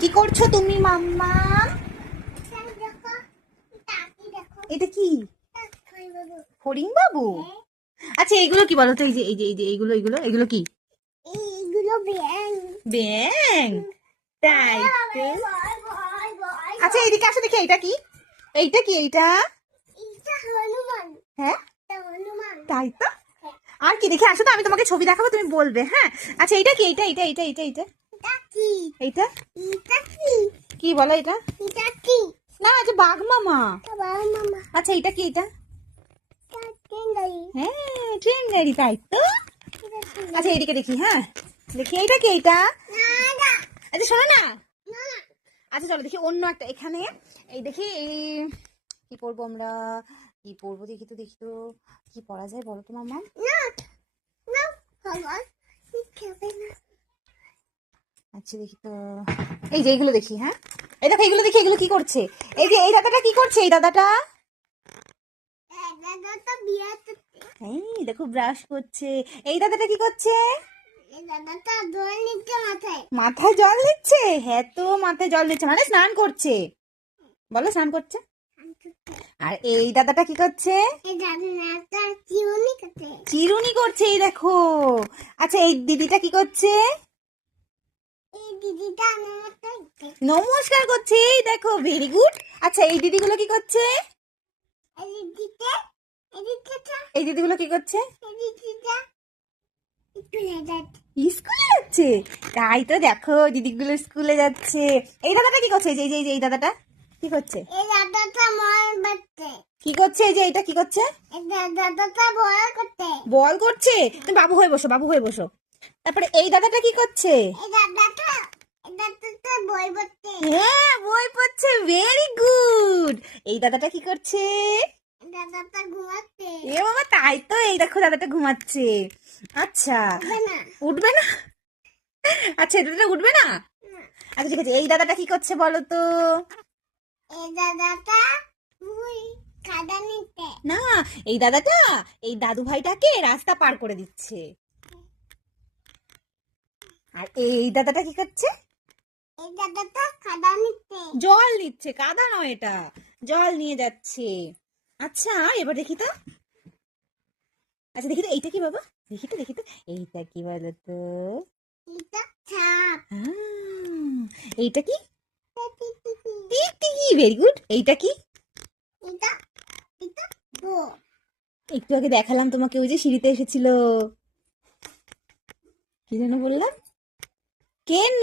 কি করছো তুমি মাম্মা? এটা কি? হরিণ বাবু? আচ্ছা এগুলো কি বলো তো? এই যে এইগুলো এগুলো এগুলো কি? ব্যাং? তাই তো। আচ্ছা এইদিকে আসো দেখি, এইটা কি? এইটা কি? এইটা হ্যাঁ তাই তো। আর কি দেখে আসো তো, আমি তোমাকে ছবি দেখাবো, তুমি বলবে। হ্যাঁ আচ্ছা এইটা কি? এইটা এইটা এইটা এইটা এইটা এইটা কি বলো? এটা না, আচ্ছা বাঘ মামা। আচ্ছা এইটা কি? এটা হ্যাঁ ট্রেন গাড়ি, তাই তো। আচ্ছা এইদিকে দেখি, হ্যাঁ দেখি এইটা কি? এইটা আচ্ছা শোনো না, আচ্ছা চলো দেখি অন্য একটা। এখানে এই দেখি, এই কি পরবো আমরা? কি পরবো দেখি তো, দেখি তো কি পরা যায় বলো তো মামা। আচ্ছা দেখি তো, এই যে এইগুলো দেখি। হ্যাঁ এই দেখো এইগুলো দেখি, এগুলো কি করছে? এই যে এই দাদাটা কি করছে? এই দাদাটা এই দেখো ব্রাশ করছে। এই দাদাটা কি করছে? মাথায় জল দিচ্ছে। হ্যাঁ তো মাথায় জল দিচ্ছে মানে স্নান করছে। বলো স্নান করছে। আর এই দাদাটা কি করছে? চিরুনি করছে, এই দেখো। আচ্ছা এই দিদিটা কি করছে? নমস্কার করছে, এই দেখো ভেরি গুড। আচ্ছা এই দিদিগুলো কি করছে? এই দিদিগুলো কি করছে? স্কুলে যাচ্ছে, তাই তো। দেখো দিদিগুলো স্কুলে যাচ্ছে। এই দাদাটা কি করছে? এই দাদাটা কি করছে? কি করছে? এই যে এটা কি করছে? বল করছে। তুমি বাবু হয়ে বসো, বাবু হয়ে বসো। তারপরে এই দাদাটা কি করছে? হ্যাঁ বই পড়ছে, ভেরি গুড। এই দাদাটা কি করছে? এ বাবা, তাই তো। এই দেখো দাদাটা ঘুমাচ্ছে। আচ্ছা উঠবে না? আচ্ছা এই দাদাটা উঠবে না? আচ্ছা ঠিক আছে, এই দাদাটা কি করছে বলো তো? না, এই দাদাটা এই দাদু ভাইটাকে রাস্তা পার করে দিচ্ছে। আর এই দাদাটা কি করছে? জল নিচ্ছে, কাদা নয় এটা, জল নিয়ে যাচ্ছে। আচ্ছা এবার দেখি তো। আচ্ছা দেখি তো এইটা কি বাবা? দেখি তো দেখি তো, এইটা কি বলো তো? এইটা কি? টিকটিকি, ভেরি গুড। এইটা কি? একটু আগে দেখালাম তোমাকে, ওই যে সিঁড়িতে এসেছিল। কি যেন বললাম? কেন?